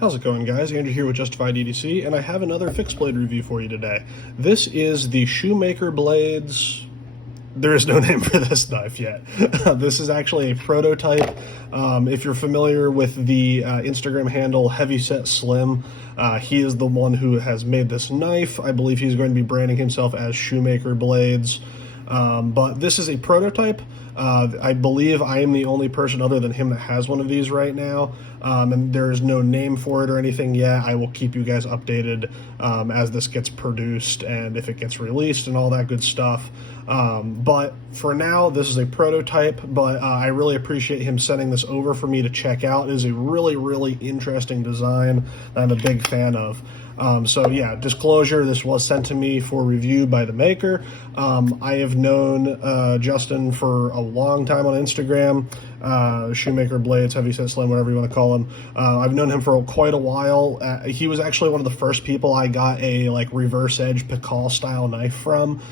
How's it going, guys? Andrew here with Justified EDC, and I have another fixed blade review for you today. This is the Shoemaker Blades. There is no name for this knife yet. This is actually a prototype. If you're familiar with the Instagram handle Heavyset Slim, he is the one who has made this knife. I believe he's going to be branding himself as Shoemaker Blades. But this is a prototype. I believe I am the only person other than him that has one of these right now, and there is no name for it or anything yet. I will keep you guys updated as this gets produced and if it gets released and all that good stuff. But for now, this is a prototype, but I really appreciate him sending this over for me to check out. It is a really, really interesting design that I'm a big fan of. So yeah, disclosure, this was sent to me for review by the maker. I have known Justin for a long time on Instagram, Shoemaker Blades, Heavyset Slim, whatever you want to call him. I've known him for quite a while. He was actually one of the first people I got a reverse edge Pikal style knife from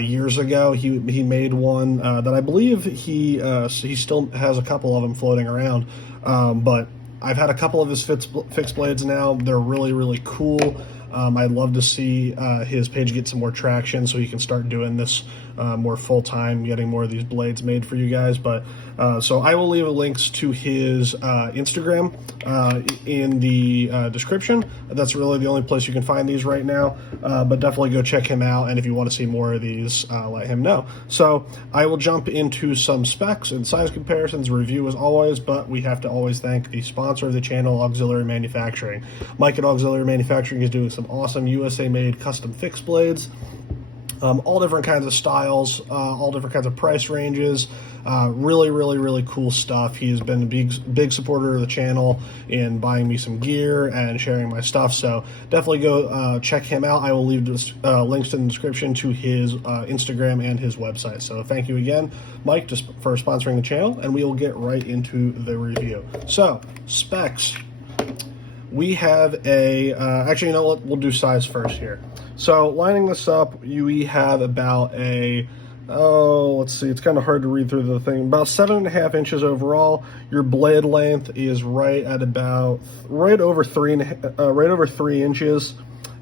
years ago. He made one that I believe he still has a couple of them floating around, but I've had a couple of his fixed blades now. They're really, really cool. I'd love to see his page get some more traction so he can start doing this more full-time, getting more of these blades made for you guys. But so I will leave links to his Instagram in the description. That's really the only place you can find these right now, but definitely go check him out, and if you want to see more of these, let him know. So I will jump into some specs and size comparisons, review as always, but we have to always thank the sponsor of the channel, Auxiliary Manufacturing. Mike at Auxiliary Manufacturing is doing some awesome USA-made custom fixed blades. All different kinds of styles, all different kinds of price ranges. Really, really, really cool stuff. He's been a big supporter of the channel in buying me some gear and sharing my stuff. So definitely go check him out. I will leave links in the description to his Instagram and his website. So thank you again, Mike, for sponsoring the channel, and we will get right into the review. So specs. We have a, actually, you know what, we'll do size first here. So lining this up, we have about a, let's see, it's kind of hard to read through the thing, about 7.5 inches overall. Your blade length is right at about, right over 3 inches,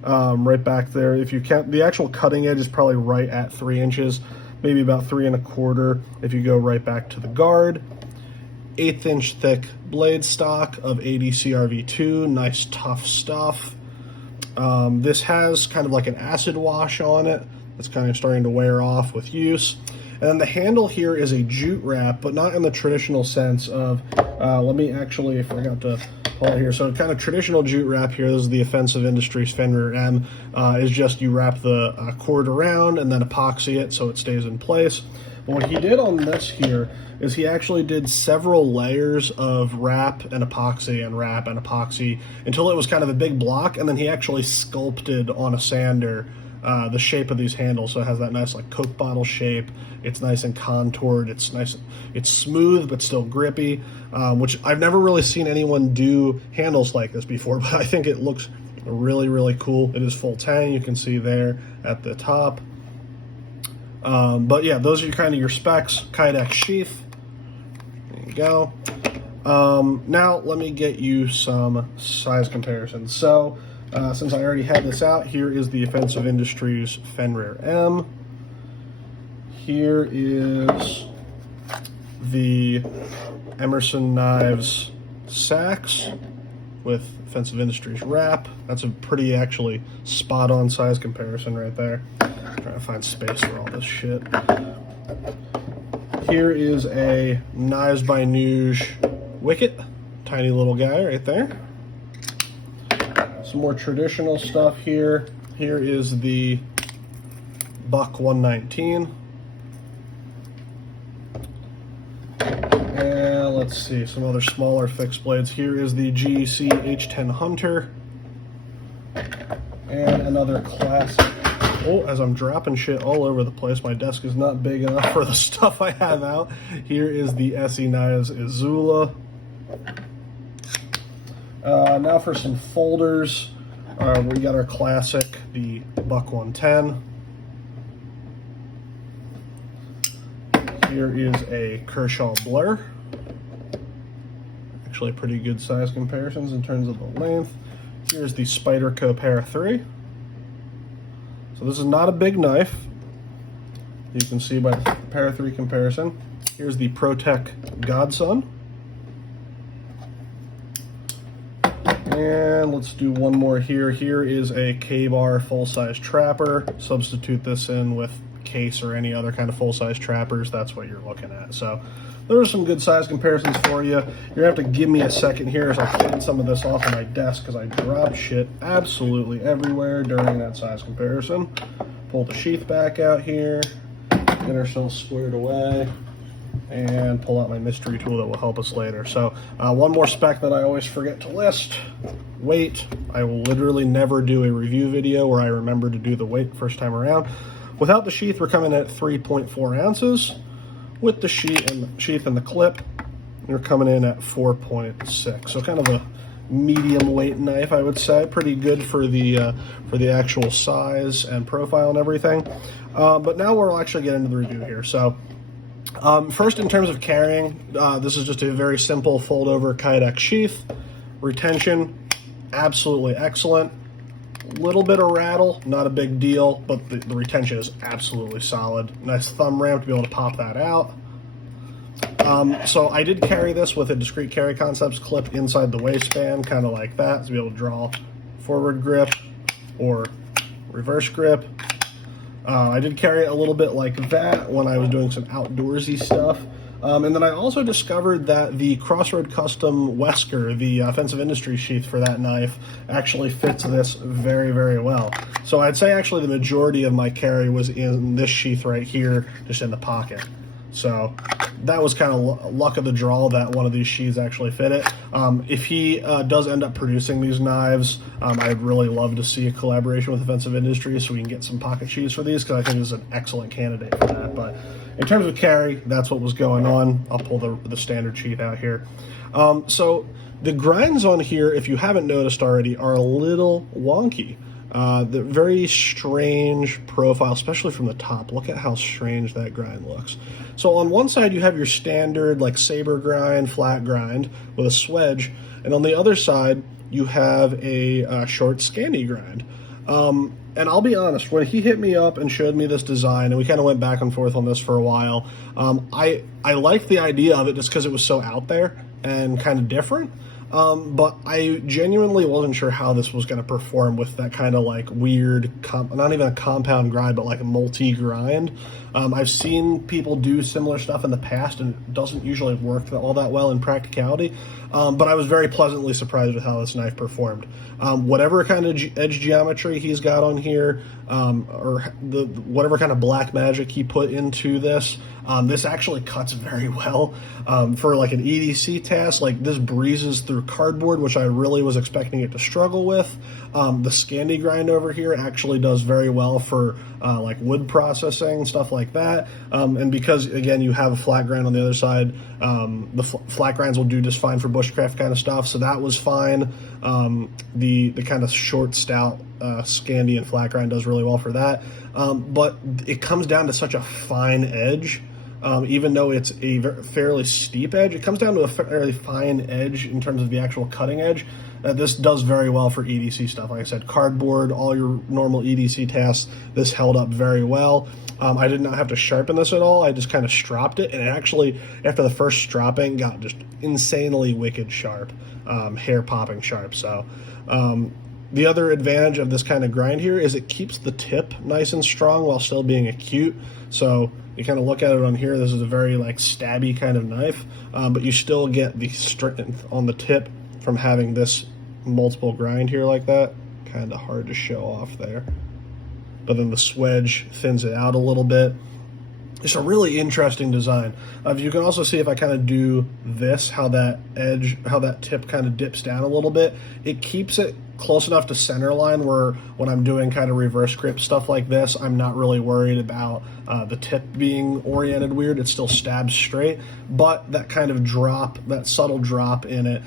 right back there. If you count, the actual cutting edge is probably right at 3 inches, maybe about 3.25 if you go right back to the guard. 1/8 inch thick blade stock of ADC RV2, nice tough stuff. This has kind of like an acid wash on it that's kind of starting to wear off with use. And then the handle here is a jute wrap, but not in the traditional sense of, let me actually, I forgot to pull it here. So kind of traditional jute wrap here, this is the Offensive Industries Fenrir M, is just you wrap the cord around and then epoxy it so it stays in place. But what he did on this here is he actually did several layers of wrap and epoxy and wrap and epoxy until it was kind of a big block, and then he actually sculpted on a sander the shape of these handles, so it has that nice like Coke bottle shape. It's nice and contoured. It's nice. It's smooth but still grippy, which I've never really seen anyone do handles like this before, but I think it looks really, really cool. It is full tang, you can see there at the top. But yeah, those are kind of your specs. Kydex sheath. There you go. Now let me get you some size comparisons. So since I already had this out, here is the Offensive Industries Fenrir M. Here is the Emerson Knives Sax with Offensive Industries wrap. That's a pretty actually spot on size comparison right there. I'm trying to find space for all this shit. Here is a Knives by Nuge Wicket, tiny little guy right there. Some more traditional stuff here. Here is the Buck 119. And let's see, some other smaller fixed blades. Here is the GEC H10 Hunter. And another classic. Oh, as I'm dropping shit all over the place, my desk is not big enough for the stuff I have out. Here is the SE Knives Izula. Now for some folders. We got our classic, the Buck 110. Here is a Kershaw Blur. actually pretty good size comparisons in terms of the length. Here's the Spyderco Para 3. So this is not a big knife. You can see by the Para 3 comparison. Here's the ProTech Godson. And let's do one more here. Here is a Ka-Bar full-size trapper. Substitute this in with case or any other kind of full-size trappers. That's what you're looking at. So there are some good size comparisons for you. You're gonna have to give me a second here as I clean some of this off of my desk because I dropped shit absolutely everywhere during that size comparison. Pull the sheath back out here, get ourselves squared away, and pull out my mystery tool that will help us later. So one more spec that I always forget to list, weight. I will literally never do a review video where I remember to do the weight first time around. Without the sheath, we're coming at 3.4 ounces. With the sheath and the clip, you're coming in at 4.6. So kind of a medium weight knife, I would say. Pretty good for the actual size and profile and everything. But now we'll actually get into the review here. So first, in terms of carrying, this is just a very simple fold-over Kydex sheath. Retention, absolutely excellent. Little bit of rattle, not a big deal, but the retention is absolutely solid. Nice thumb ramp to be able to pop that out. So I did carry this with a Discreet Carry Concepts clip inside the waistband, kind of like that, to be able to draw forward grip or reverse grip. I did carry it a little bit like that when I was doing some outdoorsy stuff. And then I also discovered that the Crossroad Custom Wesker, the Offensive Industry sheath for that knife, actually fits this very, very well. So I'd say actually the majority of my carry was in this sheath right here, just in the pocket. So that was kind of luck of the draw that one of these sheaths actually fit it. If he does end up producing these knives, I'd really love to see a collaboration with Offensive Industries so we can get some pocket sheaths for these, because I think this is an excellent candidate for that. But in terms of carry, that's what was going on. I'll pull the standard sheath out here. So the grinds on here, if you haven't noticed already, are a little wonky. The very strange profile, especially from the top. Look at how strange that grind looks. So on one side you have your standard like saber grind, flat grind with a swedge, and on the other side you have a short Scandi grind. And I'll be honest, when he hit me up and showed me this design, and we kind of went back and forth on this for a while, I liked the idea of it just because it was so out there and kind of different. But I genuinely wasn't sure how this was going to perform with that kind of like weird, not even a compound grind, but like a multi-grind. I've seen people do similar stuff in the past, and it doesn't usually work all that well in practicality. But I was very pleasantly surprised with how this knife performed. Whatever kind of edge geometry he's got on here, or whatever kind of black magic he put into this, this actually cuts very well. For like an EDC task, like this breezes through cardboard, which I really was expecting it to struggle with. The Scandi grind over here actually does very well for like wood processing, stuff like that. And because, again, you have a flat grind on the other side, the flat grinds will do just fine for bushcraft kind of stuff, so that was fine. The kind of short, stout Scandi and flat grind does really well for that. But it comes down to such a fine edge. Even though it's a fairly steep edge, it comes down to a fairly fine edge in terms of the actual cutting edge. This does very well for EDC stuff. Like I said, cardboard, all your normal EDC tasks, this held up very well. I did not have to sharpen this at all. I just kind of stropped it, and it actually, after the first stropping, got just insanely wicked sharp, hair-popping sharp. So the other advantage of this kind of grind here is it keeps the tip nice and strong while still being acute. So you kind of look at it on here, this is a very like stabby kind of knife, but you still get the strength on the tip from having this multiple grind here like that. Kind of hard to show off there. But then the swedge thins it out a little bit. It's a really interesting design. You can also see if I kind of do this, how that tip kind of dips down a little bit. It keeps it close enough to center line where when I'm doing kind of reverse grip stuff like this, I'm not really worried about the tip being oriented weird. It still stabs straight, but that kind of drop, that subtle drop in it,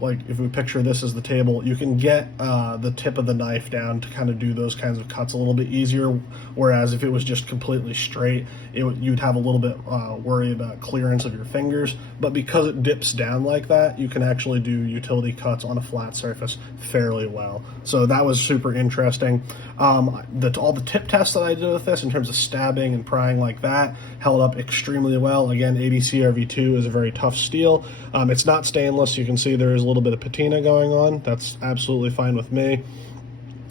like if we picture this as the table, you can get the tip of the knife down to kind of do those kinds of cuts a little bit easier, whereas if it was just completely straight, you'd have a little bit worry about clearance of your fingers. But because it dips down like that, you can actually do utility cuts on a flat surface fairly well. So that was super interesting. All the tip tests that I did with this in terms of stabbing and prying like that held up extremely well. Again, ADCRV2 is a very tough steel. It's not stainless. You can see there is a little bit of patina going on. That's absolutely fine with me.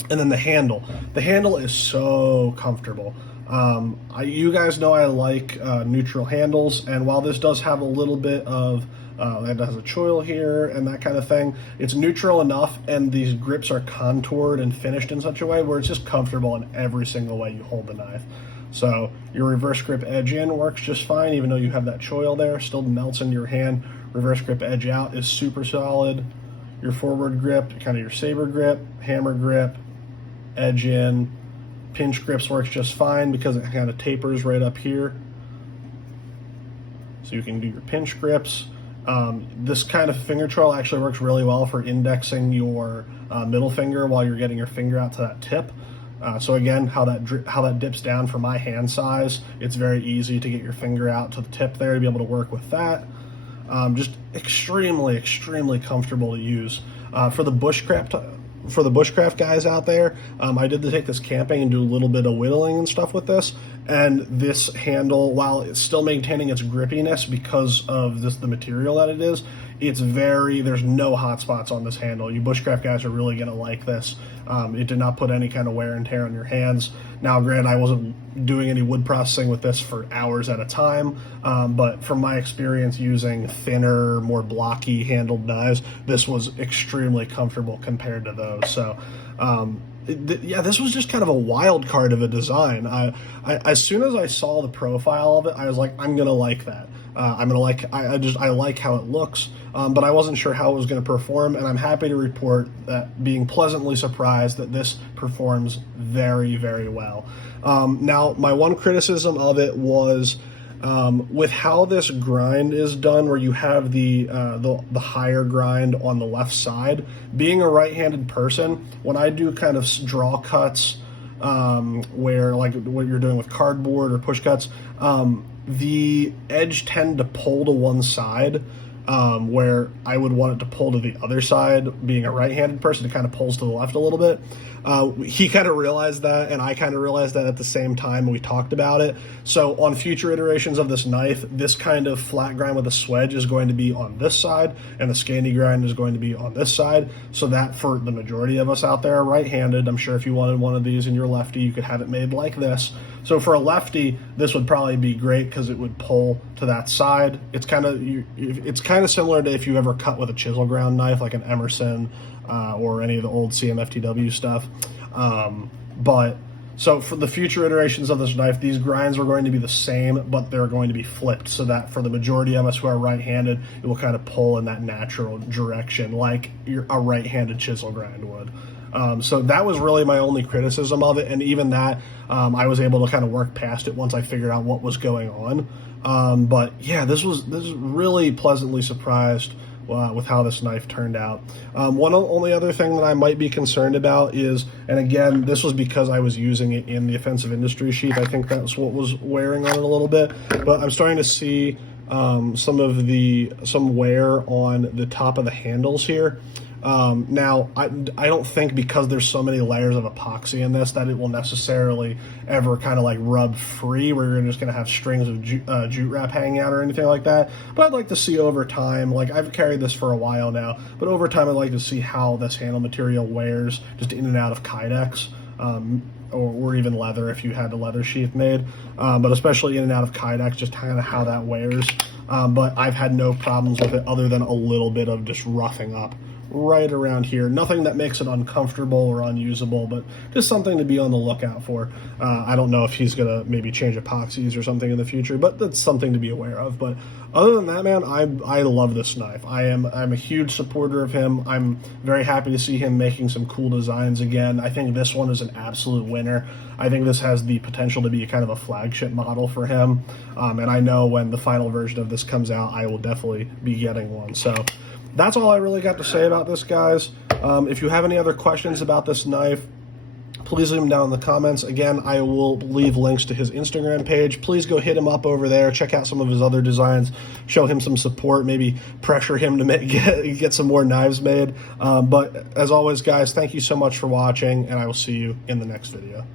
And then the handle. The handle is so comfortable. You guys know I like neutral handles, and while this does have a little bit of it has a choil here and that kind of thing, it's neutral enough, and these grips are contoured and finished in such a way where it's just comfortable in every single way you hold the knife. So your reverse grip edge in works just fine, even though you have that choil there, still melts into your hand. Reverse grip edge out is super solid. Your forward grip, kind of your saber grip, hammer grip, edge in, pinch grips works just fine because it kind of tapers right up here. So you can do your pinch grips. This kind of finger choil actually works really well for indexing your middle finger while you're getting your finger out to that tip. So again, how that dips down for my hand size, it's very easy to get your finger out to the tip there to be able to work with that. Just extremely, extremely comfortable to use. For the bushcraft guys out there, I did take this camping and do a little bit of whittling and stuff with this, and this handle, while it's still maintaining its grippiness because of the material that it is, there's no hot spots on this handle. You bushcraft guys are really going to like this. It did not put any kind of wear and tear on your hands. Now, granted, I wasn't doing any wood processing with this for hours at a time, but from my experience using thinner, more blocky handled knives, this was extremely comfortable compared to those. So, yeah, this was just kind of a wild card of a design. As soon as I saw the profile of it, I was like, I'm gonna like that. I like how it looks, but I wasn't sure how it was going to perform, and I'm happy to report that being pleasantly surprised that this performs very, very well. Now, my one criticism of it was with how this grind is done, where you have the higher grind on the left side. Being a right-handed person, when I do kind of draw cuts, where like what you're doing with cardboard or push cuts, the edge tend to pull to one side, where I would want it to pull to the other side. Being a right-handed person, it kind of pulls to the left a little bit. He kind of realized that, and I kind of realized that at the same time, and we talked about it. So on future iterations of this knife, this kind of flat grind with a swedge is going to be on this side, and the Scandi grind is going to be on this side, so that for the majority of us out there right-handed, I'm sure if you wanted one of these and you're lefty, you could have it made like this. So for a lefty, this would probably be great because it would pull to that side. It's kind of similar to if you ever cut with a chisel ground knife, like an Emerson or any of the old CMFTW stuff. But so for the future iterations of this knife, these grinds are going to be the same, but they're going to be flipped so that for the majority of us who are right-handed, it will kind of pull in that natural direction like a right-handed chisel grind would. So that was really my only criticism of it, and even that, I was able to kind of work past it once I figured out what was going on. But yeah, this was really pleasantly surprised with how this knife turned out. Only other thing that I might be concerned about is, and again, this was because I was using it in the offensive industry sheath, I think that's what was wearing on it a little bit, but I'm starting to see some wear on the top of the handles here. Now, I don't think because there's so many layers of epoxy in this that it will necessarily ever kind of like rub free where you're just going to have strings of jute wrap hanging out or anything like that. But I'd like to see over time, like I've carried this for a while now, but over time I'd like to see how this handle material wears just in and out of Kydex. Or even leather if you had the leather sheath made, but especially in and out of Kydex, just kind of how that wears. But I've had no problems with it other than a little bit of just roughing up right around here. Nothing that makes it uncomfortable or unusable, but just something to be on the lookout for. I don't know if he's going to maybe change epoxies or something in the future, but that's something to be aware of. But other than that, man, I love this knife. I'm a huge supporter of him. I'm very happy to see him making some cool designs again. I think this one is an absolute winner. I think this has the potential to be kind of a flagship model for him. And I know when the final version of this comes out, I will definitely be getting one. So that's all I really got to say about this, guys. If you have any other questions about this knife, please leave them down in the comments. Again, I will leave links to his Instagram page. Please go hit him up over there. Check out some of his other designs. Show him some support. Maybe pressure him to get some more knives made. But as always, guys, thank you so much for watching, and I will see you in the next video.